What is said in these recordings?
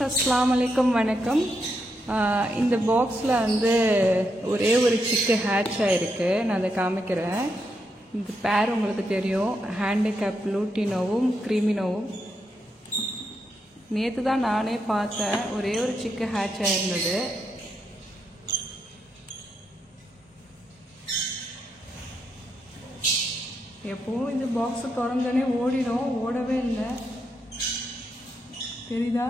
Friends, அஸ்ஸலாமு அலைக்கும், வணக்கம். இந்த பாக்ஸில் வந்து ஒரே ஒரு சிக்கு ஹேட்ச் ஆகிருக்கு. நான் அதை காமிக்கிறேன். இந்த பேர் உங்களுக்கு தெரியும், ஹேண்டிகேப் லூட்டினோவும் க்ரீமினோவும். நேற்று தான் நானே பார்த்தேன், ஒரே ஒரு சிக்கு ஹேட்ச் ஆகிருந்தது. எப்பவும் இந்த பாக்ஸை திறந்தோடனே ஓடிடும், ஓடவே இல்லை. தெரியுதா?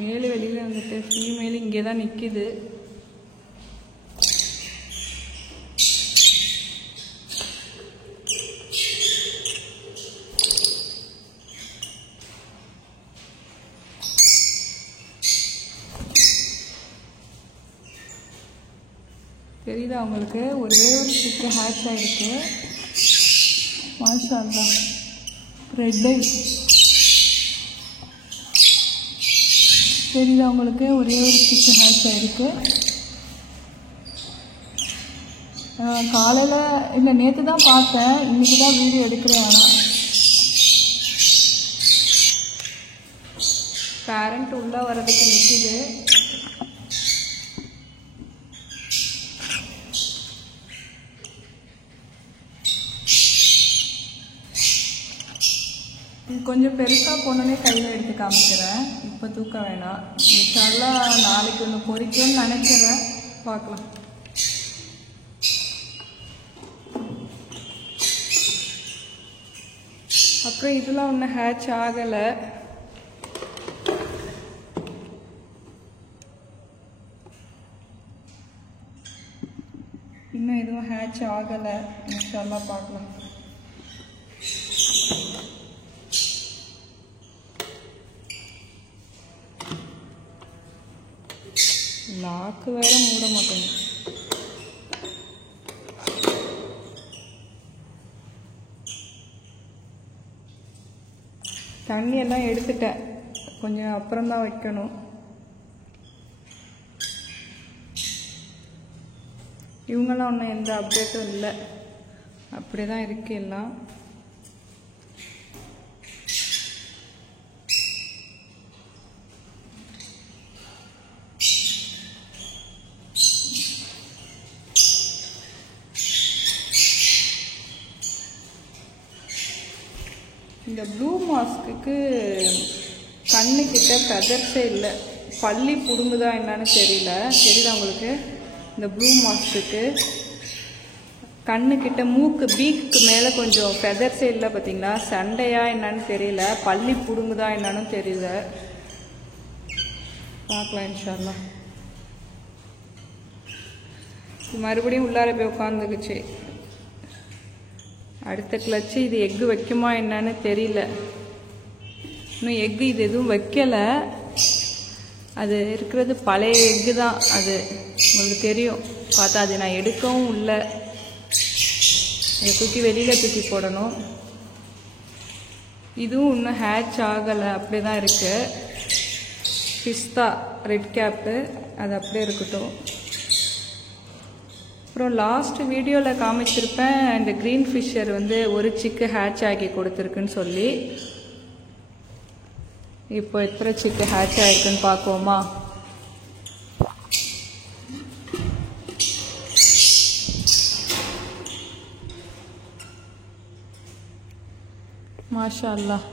மேலே வெளியில் வந்துட்டு ஃபீமேல் இங்கே தான் நிற்கிது. தெரியுதா உங்களுக்கு? ஒரே ஒரு சிக்கு ஹேட்ச் ஆகிருக்கு. மாஷா அல்லாஹ். ரெட்டு தெரியுதா உங்களுக்கு? ஒரே ஒரு சிக்கு ஹேட்ச் ஆகிருக்கு. காலையில் இல்லை, நேற்று தான் பார்த்தேன், இன்றைக்கி தான் வீடியோ எடுக்கிறேன். வேணாம், பேரண்ட் உள்ளே வர்றதுக்கு நிற்கிது. கொஞ்சம் பெருசாக போனோன்னே கையில் எடுத்து காமிக்கிறேன். இப்போ தூக்க வேணாம். இன்ஷால்லா நாளைக்கு ஒன்று பொறிக்கணும்னு நினைக்கிறேன், பார்க்கலாம். அப்புறம் இதெல்லாம் ஒன்றும் ஹேட்ச் ஆகலை. இன்னும் எதுவும் ஹேட்ச் ஆகலை. இன்ஷால்லா பார்க்கலாம். லாக்கு வேற மூட மாட்டேங்க. தண்ணி எல்லாம் எடுத்துட்டேன், கொஞ்சம் அப்புறம்தான் வைக்கணும். இவங்கெல்லாம் ஒன்றும் எந்த அப்டேட்டும் இல்லை, அப்படிதான் இருக்கு எல்லாம். இந்த ப்ளூ மாஸ்க்கு கண்ணுக்கிட்ட ஃபெதர்ஸே இல்லை. பள்ளி புடுங்குதா என்னன்னு தெரியல. தெரியுதா உங்களுக்கு? இந்த ப்ளூ மாஸ்க்கு கண்ணுக்கிட்ட மூக்கு பீக்கு மேலே கொஞ்சம் ஃபெதர்ஸே இல்லை. பார்த்தீங்களா? சண்டையா என்னன்னு தெரியல, பள்ளி புடுங்குதா என்னன்னு தெரியல. பார்க்கலாம் இன்ஷா அல்லாஹ். மறுபடியும் உள்ளார போய் உட்காந்துக்குச்சு. அடுத்த கிளச்சு இது எக்கு வைக்குமா என்னன்னு தெரியல. இன்னும் எக்கு இது எதுவும் வைக்கலை. அது இருக்கிறது பழைய எக்கு தான். அது உங்களுக்கு தெரியும் பார்த்தா. அது நான் எடுக்கவும் இல்லை, அதை தூக்கி வெளியில் தூக்கி போடணும். இதுவும் இன்னும் ஹேட்ச் ஆகலை, அப்படியே தான் இருக்குது. பிஸ்தா ரெட் கேப்பு, அது அப்படியே இருக்கட்டும். அப்புறம் லாஸ்ட் வீடியோவில் காமிச்சிருப்பேன், இந்த க்ரீன் ஃபிஷர் வந்து ஒரு சிக்கு ஹேட்ச் ஆகி கொடுத்துருக்குன்னு சொல்லி. இப்போ எத்தனை சிக்கு ஹேட்ச் ஆகிருக்குன்னு பார்ப்போமா? மாஷா அல்லாஹ்.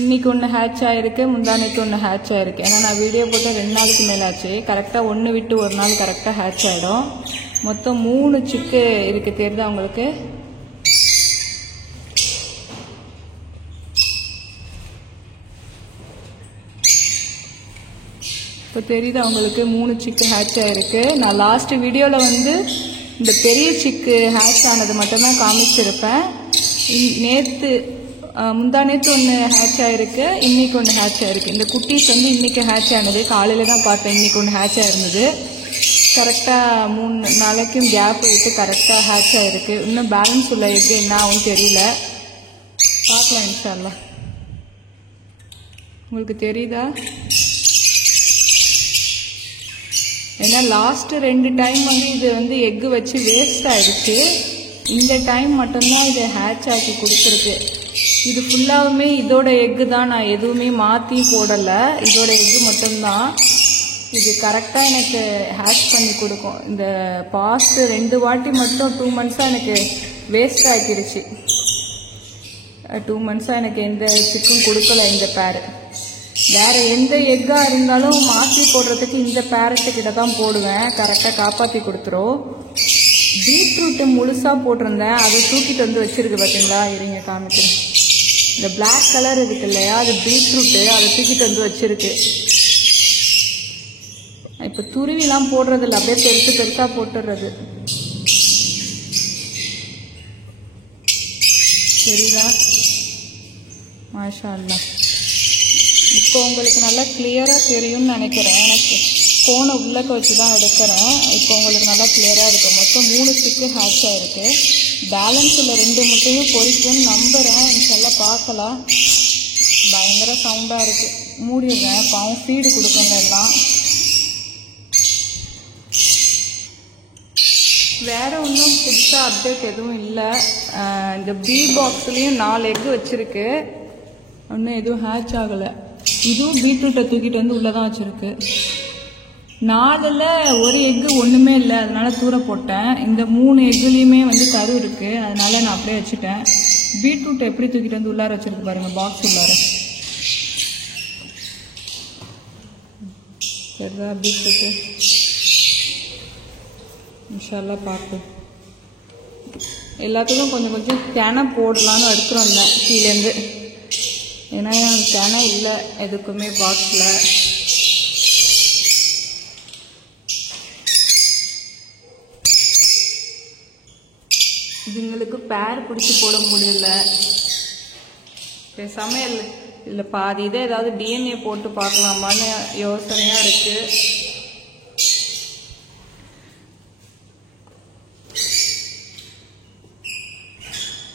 இன்னைக்கு ஒன்று ஹேட்ச் ஆகிருக்கு, முந்தானைக்கு ஒன்று ஹேட்ச் ஆகிருக்கு. ஏன்னா நான் வீடியோ போட்டு 2 நாளுக்கு மேலே ஆச்சு. கரெக்டாக ஒன்று விட்டு ஒரு நாள் கரெக்டாக ஹேட்ச் ஆகிடும். மொத்தம் 3 சிக்கு இருக்குது. தெரியுதா உங்களுக்கு? இப்போ தெரியுதா உங்களுக்கு? 3 சிக்கு ஹேட்ச் ஆகிருக்கு. நான் லாஸ்ட் வீடியோவில் வந்து இந்த பெரிய சிக்கு ஹேட்ச் ஆனது மட்டும்தான் காமிச்சிருப்பேன். நேற்று முந்தானேத்து ஒன்று ஹேட்ச் ஆகிருக்கு, இன்னைக்கு ஒன்று ஹேட்ச் ஆகிருக்கு. இந்த குட்டீஸ் வந்து இன்னைக்கு ஹேட்ச் ஆனது. காலையில் தான் பார்த்தேன், இன்னைக்கு ஒன்று ஹேட்ச் ஆகிருந்தது. கரெக்டாக 3 நாளைக்கும் கேப் விட்டு கரெக்டாக ஹேட்ச் ஆகிருக்கு. இன்னும் பேலன்ஸ் உள்ள எக்கு என்ன ஆகும் தெரியல, பார்க்கலாம் இன்ஷா அல்லாஹ். உங்களுக்கு தெரியுதா? ஏன்னா லாஸ்ட் 2 டைம் வந்து இது வந்து எக்கு வச்சு வேஸ்ட் ஆயிடுச்சு. இந்த டைம் மட்டும்தான் இதை ஹேட்ச் ஆக்கி கொடுத்துருக்கு. இது ஃபுல்லாகவுமே இதோட எக்கு தான், நான் எதுவுமே மாற்றி போடலை, இதோட எக்கு மட்டும்தான். இது கரெக்டாக எனக்கு ஹேட்ச் பண்ணி கொடுக்கும். இந்த பாஸ்ட் 2 வாட்டி மட்டும் 2 மந்த்ஸாக எனக்கு வேஸ்ட் ஆக்கிடுச்சு. 2 மந்த்ஸாக எனக்கு எந்த சிக்கும் கொடுக்கல இந்த பேர். வேறு எந்த எக்காக இருந்தாலும் மாற்றி போடுறதுக்கு இந்த பேரட்டுக்கிட்ட தான் போடுவேன், கரெக்டாக காப்பாற்றி கொடுத்துரும். பீட்ரூட்டு முழுசாக போட்டிருந்தேன், அதை தூக்கிட்டு வந்து வச்சுருக்கு பார்த்தீங்களா, இருங்க காமிக்கிறேன். இந்த பிளாக் கலர் இருக்கு இல்லையா, அது பீட்ரூட்டு, அதை தூக்கிட்டு வந்து வச்சுருக்கு. இப்போ துருவிலாம் போடுறதில்ல, அப்படியே பெருசு பெருசாக போட்டுடுறது. சரிதா? மாஷா அல்லாஹ். இப்போ உங்களுக்கு நல்லா கிளியராக தெரியும்னு நினைக்கிறேன். எனக்கு ஃபோனை உள்ளக்க வச்சு தான் எடுக்கிறேன். இப்போ உங்களுக்கு நல்லா கிளியராக இருக்கும். மொத்தம் 3 சிக்கு ஹேட்ச் ஆகிருக்கு. பேலன்ஸில் 2 முட்டையும் பொரிக்கும்னு நம்புகிறேன். இன்ஷால்லாம் பார்க்கலாம். பயங்கர சவுண்டாக இருக்குது, மூடிடுறேன். பாவம் ஃபீடு கொடுக்குங்க எல்லாம். வேறு ஒன்றும் புதுசாக அப்டேட் எதுவும் இல்லை. இந்த பீ பாக்ஸ்லேயும் 4 எக்கு வச்சுருக்கு, ஒன்றும் எதுவும் ஹேட்ச் ஆகலை. இதுவும் பீட்ரூட்டை தூக்கிட்டு வந்து உள்ளே தான் வச்சுருக்கு. 4ல் 1 எக்கு ஒன்றுமே இல்லை, அதனால தூர போட்டேன். இந்த 3 எக்குலேயுமே வந்து கரு இருக்குது, அதனால நான் அப்படியே வச்சுட்டேன். பீட்ரூட் எப்படி தூக்கிட்டு வந்து உள்ளார வச்சுருக்கு பாருங்கள், பாக்ஸ் உள்ளார. சரிதா பீட்ரூட்டு? இன்ஷால்லா பார்ப்போம். எல்லாத்துக்கும் கொஞ்சம் கொஞ்சம் தினை போடலான்னு எடுத்துகிட்டு வந்தேன் கீழேருந்து. ஏன்னா தினை இல்லை எதுக்குமே பாக்ஸில். இதுங்களுக்கு பேர் பிடிச்சி போட முடியல. சமையல் இல்லை பாதி இதை ஏதாவது டிஎன்ஏ போட்டு பார்க்கலாமான்னு யோசனையாக இருக்குது.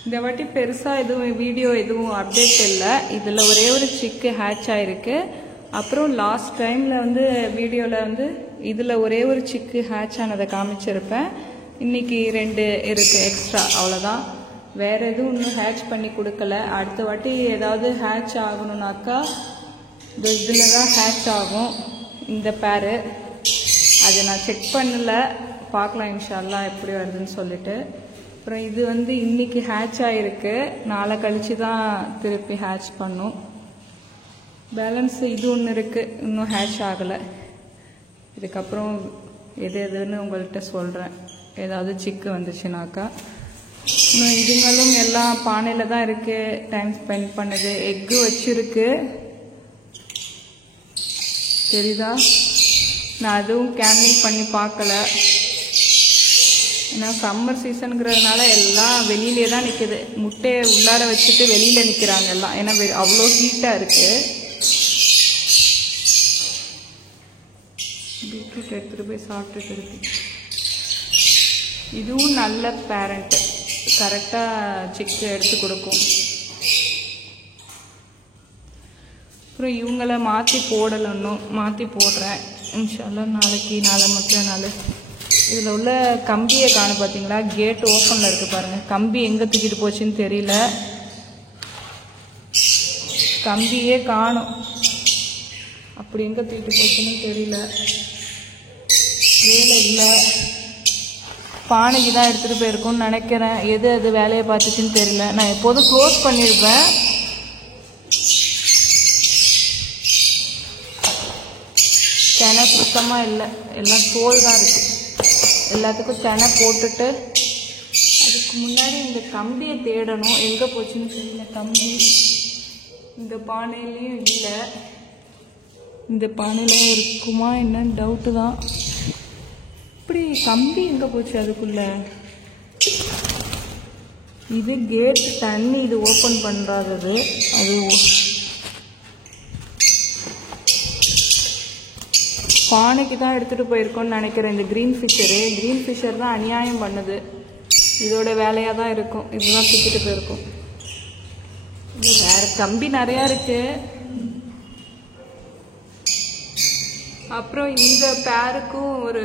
இந்த வாட்டி பெருசாக எதுவும் வீடியோ எதுவும் அப்டேட் இல்லை. இதில் ஒரே ஒரு சிக்கு ஹேட்ச் ஆகிருக்கு. அப்புறம் லாஸ்ட் டைமில் வந்து வீடியோவில் வந்து இதில் ஒரே ஒரு சிக்கு ஹேட்ச் ஆனதை காமிச்சிருப்பேன். இன்றைக்கி 2 இருக்குது எக்ஸ்ட்ரா, அவ்வளோதான். வேறு எதுவும் இன்னும் ஹேட்ச் பண்ணி கொடுக்கல. அடுத்த வாட்டி ஏதாவது ஹேட்ச் ஆகணுன்னாக்கா இதில் தான் ஹேட்ச் ஆகும் இந்த பேரு. அதை நான் செக் பண்ணல, பார்க்கலாம் இன்ஷால்லா எப்படி வருதுன்னு சொல்லிட்டு. அப்புறம் இது வந்து இன்றைக்கி ஹேட்ச் ஆகிருக்கு, நாளை கழித்து தான் திருப்பி ஹேட்ச் பண்ணும். பேலன்ஸ் இது ஒன்று இருக்குது, இன்னும் ஹேட்ச் ஆகலை. இதுக்கப்புறம் எது எதுன்னு உங்கள்கிட்ட சொல்கிறேன், ஏதாவது சிக்கு வந்துச்சுனாக்கா. இன்னும் இதுங்களும் எல்லாம் பானையில் தான் இருக்குது, டைம் ஸ்பெண்ட் பண்ணுது. எக்கு வச்சுருக்கு, தெரியுதா? நான் அதுவும் கேண்டில் பண்ணி பார்க்கல. ஏன்னா சம்மர் சீசனுங்கிறதுனால எல்லாம் வெளியிலே தான் நிற்குது. முட்டையை உள்ளார வச்சுட்டு வெளியில் நிற்கிறாங்க எல்லாம், ஏன்னா அவ்வளோ ஹீட்டாக இருக்குது. பீட்ரூட் எடுத்துகிட்டு போய் சாப்பிட்டுட்டு இருக்கு. இதுவும் நல்ல பேரண்ட்டு, கரெக்டாக சிக்கு எடுத்து கொடுக்கும். அப்புறம் இவங்கள மாற்றி போடலன்னும், மாற்றி போடுறேன் இன்ஷால்லா நாளைக்கு, நாளை மட்டும் நாள். இதில் உள்ள கம்பியை காணும் பார்த்தீங்களா, கேட் ஓப்பனில் இருக்குது பாருங்கள். கம்பி எங்கே தூக்கிட்டு போச்சுன்னு தெரியல, கம்பியே காணும். அப்படி எங்கே தூக்கிட்டு போச்சுன்னு தெரியல, வேலை இல்லை. பானைக்கு தான் எடுத்துகிட்டு போயிருக்கோன்னு நினைக்கிறேன். எது அது வேலையை பார்த்துச்சுன்னு தெரியல. நான் எப்போதும் க்ளோஸ் பண்ணியிருப்பேன். தினை சுத்தமாக இல்லை, எல்லாம் தோல் தான் இருக்குது. எல்லாத்துக்கும் தினை போட்டுட்டு அதுக்கு முன்னாடி இந்த கம்பியை தேடணும், எங்கே போச்சுன்னு தெரியல. கம்பி இந்த பானையிலையும் இல்லை, இந்த பானையில் இருக்குமா என்னன்னு டவுட்டு தான். இப்படி கம்பி எங்கே போச்சு அதுக்குள்ள? இது கேட் தண்ணி, இது ஓப்பன் பண்ணுறாதது. அது பானைக்கு தான் எடுத்துகிட்டு போயிருக்கோன்னு நினைக்கிறேன். இந்த க்ரீன் ஃபிஷர் தான் அநியாயம் பண்ணுது. இதோட வேலையாக தான் இருக்கும், இதுதான் தூக்கிட்டு போயிருக்கோம். இல்லை வேறு கம்பி நிறையா இருக்குது. அப்புறம் இந்த பேருக்கும் ஒரு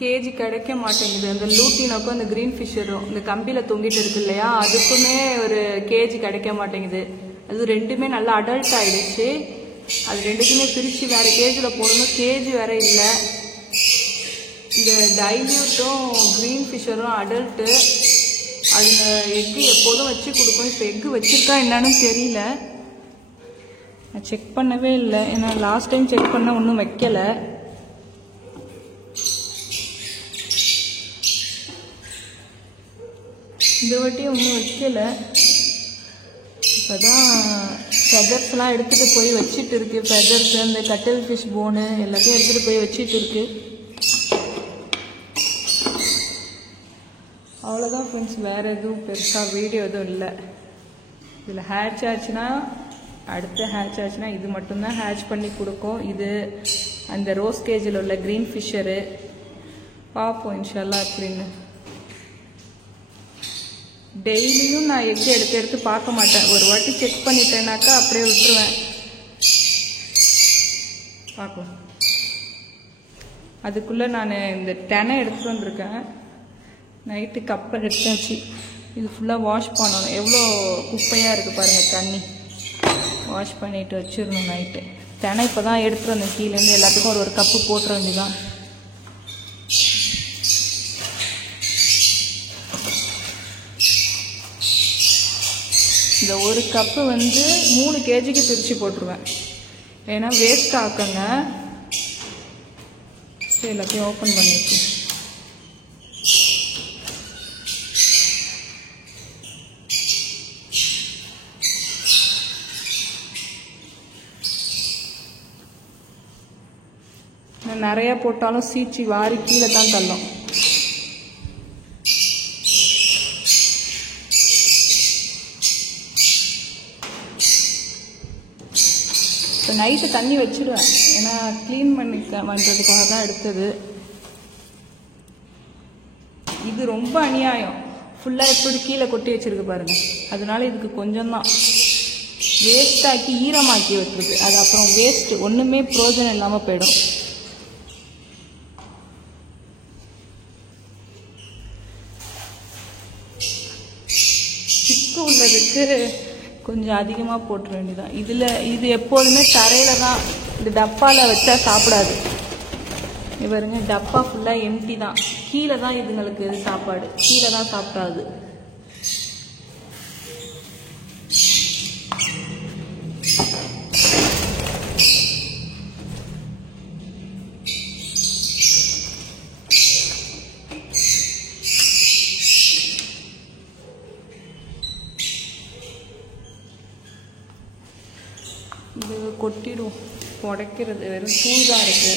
கேஜி கிடைக்க மாட்டேங்குது. அந்த லூட்டினோக்கும் அந்த கிரீன் ஃபிஷரும் இந்த கம்பியில் தொங்கிட்டு இருக்கு இல்லையா, அதுக்குமே ஒரு கேஜி கிடைக்க மாட்டேங்குது. அது ரெண்டுமே நல்லா அடல்ட் ஆயிடுச்சு. அது ரெண்டுக்குமே பிரித்து வேறு கேஜியில் போடணும். கேஜி வேற இல்லை. இந்த டைல்யூட்டும் கிரீன் ஃபிஷரும் அடல்ட்டு. அதுங்க எக்கு எப்போதும் வச்சு கொடுக்கும். இப்போ எக்கு வச்சிருக்கா என்னன்னு தெரியல, நான் செக் பண்ணவே இல்லை. ஏன்னா லாஸ்ட் டைம் செக் பண்ண ஒன்றும் வைக்கலை. இந்த வாட்டியும் ஒன்றும் வைக்கல. இப்போதான் ஃபெதர்ஸ்லாம் எடுத்துகிட்டு போய் வச்சுட்டு இருக்கு. ஃபெதர்ஸ், அந்த கட்டில் ஃபிஷ் போனு எல்லாத்தையும் எடுத்துகிட்டு போய் வச்சுட்டு இருக்கு. அவ்வளோதான் ஃப்ரெண்ட்ஸ், வேறு எதுவும் பெருசாக வீடியோ எதுவும் இல்லை. இதில் ஹேட்ச் ஆச்சுன்னா, அடுத்த ஹேட்ச் ஆச்சுன்னா இது மட்டும்தான் ஹேட்ச் பண்ணி கொடுக்கும். இது அந்த ரோஸ் கேஜில் உள்ள க்ரீன் ஃபிஷ்ஷரு. பார்ப்போம் இன்ஷால்லா அப்படின்னு. டெய்லியும் நான் எக்கு எடுத்து பார்க்க மாட்டேன். ஒரு வாட்டி செக் பண்ணிட்டேனாக்கா அப்படியே விட்டுருவேன். பார்க்கலாம். அதுக்குள்ளே நான் இந்த டெனை எடுத்துகிட்டு வந்துருக்கேன். நைட்டு கப்பை எடுத்தாச்சு. இது ஃபுல்லாக வாஷ் பண்ணணும். எவ்வளோ குப்பையாக இருக்குது பாருங்கள். தண்ணி வாஷ் பண்ணிட்டு வச்சிடணும் நைட்டு. டெனை இப்போ தான் எடுத்துகிட்டு வந்தேன் கீழேருந்து. எல்லாத்துக்கும் ஒரு கப்பு போட்டுற வேண்டியதான். இந்த ஒரு கப்பு 3 கேஜிக்கு பிரித்து போட்டுருவேன். ஏன்னா வேஸ்ட் ஆக்குங்க. சரி, எல்லாத்தையும் ஓப்பன் பண்ணிட்டு நிறைய போட்டாலும் சீச்சி வாரி கீழே தான் தள்ளும். இப்போ நைட்டு தண்ணி வச்சிடுவேன். ஏன்னா க்ளீன் பண்ணுறதுக்காக தான் எடுத்தது. இது ரொம்ப அநியாயம். ஃபுல்லாக எப்படி கீழே கொட்டி வச்சிருக்கு பாருங்கள். அதனால இதுக்கு கொஞ்சம் தான் வேஸ்டாக்கி ஈரமாக்கி வச்சிருக்கு. அது அப்புறம் வேஸ்ட்டு, ஒன்றுமே ப்ரோஜனம் இல்லாமல் போயிடும். சிக்கு உள்ளதுக்கு கொஞ்சம் அதிகமாக போட்டுற வேண்டியதான். இது எப்போதுமே தரையில் தான், இந்த டப்பாவில் வச்சா சாப்பிடாது. பாருங்க, டப்பா ஃபுல்லாக எம்டி தான். கீழே தான் இதுங்களுக்கு சாப்பாடு, கீழே தான் சாப்பிடாது. இது கொட்டிடும். உடைக்கிறது வெறும் தூள் தான் இருக்கு.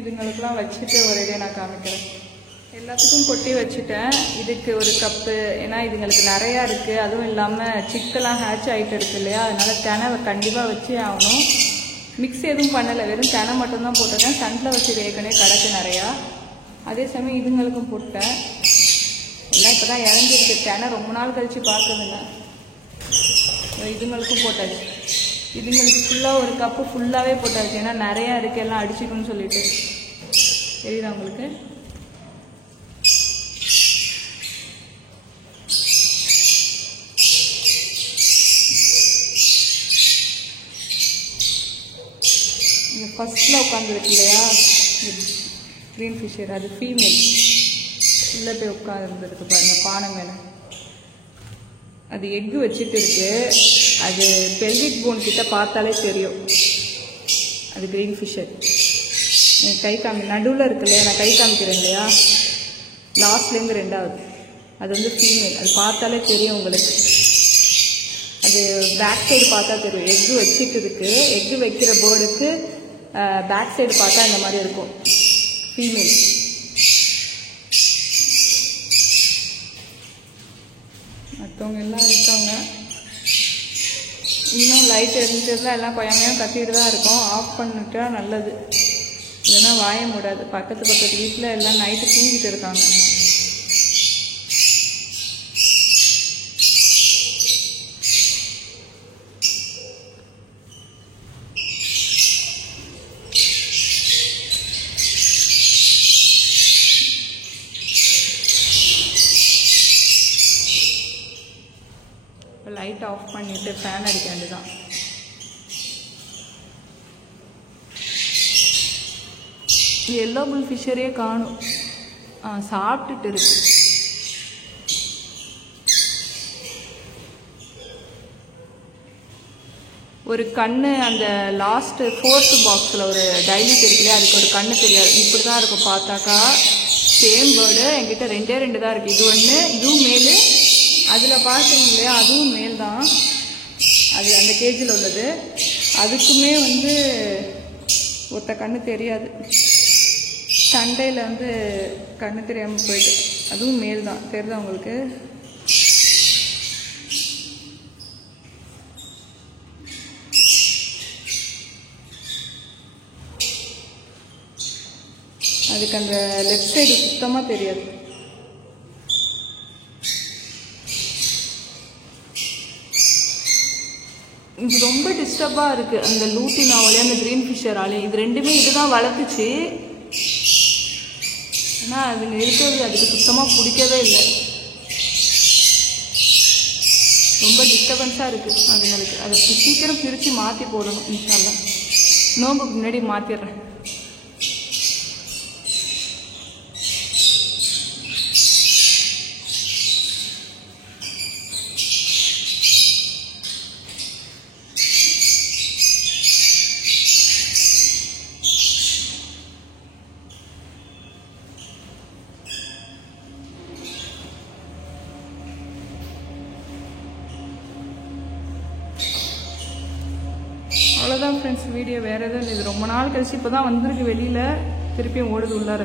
இதுங்களுக்கெல்லாம் வச்சுட்டு ஒரே நான் காமிக்கிறேன். எல்லாத்துக்கும் கொட்டி வச்சுட்டேன். இதுக்கு ஒரு கப்பு, ஏன்னா இதுங்களுக்கு நிறையா இருக்குது. அதுவும் இல்லாமல் சிக்கெல்லாம் ஹேட்ச் ஆகிட்டு இருக்கு இல்லையா, அதனால் தெனை கண்டிப்பாக வச்சு ஆகணும். மிக்ஸ் எதுவும் பண்ணலை, வெறும் தெனை மட்டும்தான் போட்டிருக்கேன். சன்ஃப்ளவர் சீட் ஏற்கனவே கிடக்கு நிறையா. அதே சமயம் இதுங்களுக்கும் போட்டேன். எல்லாம் இப்போ தான் இறங்கிருக்கு. தெனை ரொம்ப நாள் கழித்து பார்க்குதுங்க. இதுங்களுக்கும் போட்டாச்சு. இதுங்களுக்கு ஃபுல்லாக ஒரு கப்பு ஃபுல்லாகவே போட்டாச்சு. ஏன்னா நிறையா இருக்குது, எல்லாம் அடிச்சுக்கணும்னு சொல்லிட்டு. தெரியுதா உங்களுக்கு? ஃபர்ஸ்ட்ல உட்காந்துருக்கு இல்லையா கிரீன் ஃபிஷர், அது ஃபீமேல். உள்ளே போய் உட்காந்துருக்கு பாருங்க பானை மேலே. அது எக்கு வச்சுட்டு இருக்கு. அது பெல்விக் போன் கிட்ட பார்த்தாலே தெரியும் அது கிரீன் ஃபிஷர். கை காமி நடுவில் இருக்கு இல்லையா, நான் கை காமிக்கிறேன் இல்லையா, லாஸ்ட்லேருந்து 2வது அது வந்து ஃபீமேல். அது பார்த்தாலே தெரியும் உங்களுக்கு. அது பேக் சைடு பார்த்தா தெரியும். எக்கு வச்சுட்டு இருக்கு. எக்கு வைக்கிற பேர்டுக்கு பேக் சைடு பார்த்தா இந்த மாதிரி இருக்கும் ஃபீமேல். மற்றவங்க எல்லாம் இருக்காங்க. இன்னும் லைட் எரிஞ்சிட்டுதான் எல்லாம் கொய்யாமையாக கத்திட்டு தான் இருக்கும். ஆஃப் பண்ணிட்டா நல்லது, இல்லைன்னா வாய மூடாது. பக்கத்து வீட்டில் எல்லாம் நைட்டு தூங்கிட்டு இருக்காங்க. லைட் ஆஃப் பண்ணிட்டு ஃபேன் அடிக்க வேண்டியதான். எல்லோ புல் ஃபிஷரே காணும். சாப்பிட்டுட்டு இருக்கு. ஒரு கண்ணு அந்த லாஸ்ட் 4th பாக்ஸில் ஒரு டைலிட் இருக்குல்லையா, அதுக்கு ஒரு கண்ணு தெரியாது. இப்படி தான் இருக்கும் பார்த்தாக்கா. சேம் பேர்டு என்கிட்ட 2 தான் இருக்குது. இது ஒன்று, இதுவும் மேலு. அதில் பார்த்தீங்க இல்லையா, அதுவும் மேல் தான். அது அந்த கேஜில் உள்ளது. அதுக்குமே வந்து ஒத்த கண்ணு தெரியாது. சண்டையில் வந்து கண்ணு தெரியாமல் போயிட்டு. அதுவும் மேல் தான். தெரியுதா உங்களுக்கு? அதுக்கு அந்த லெஃப்ட் சைடு சுத்தமாக தெரியாது. இது ரொம்ப டிஸ்டர்பாக இருக்குது. அந்த லூட்டினாவாலே அந்த கிரீன் ஃபிஷராலே. இது ரெண்டுமே இதுதான் வளர்த்துச்சு. ஆனால் அது இருக்கிறது அதுக்கு சுத்தமாக பிடிக்கவே இல்லை. ரொம்ப டிஸ்டர்பன்ஸாக இருக்குது அதுங்களுக்கு. அதை சீக்கிரம் பிரித்து மாற்றி போடணும். இன்ஷா அல்லாஹ் நோம்புக்கு முன்னாடி மாற்றிடுறேன். அவ்வளோதான் ஃப்ரெண்ட்ஸ் வீடியோ. வேறு எதுவும் இல்லை. இது ரொம்ப நாள் கழிச்சு இப்போ தான் வந்திருக்கு வெளியில். திருப்பியும் ஓடுது உள்ளார.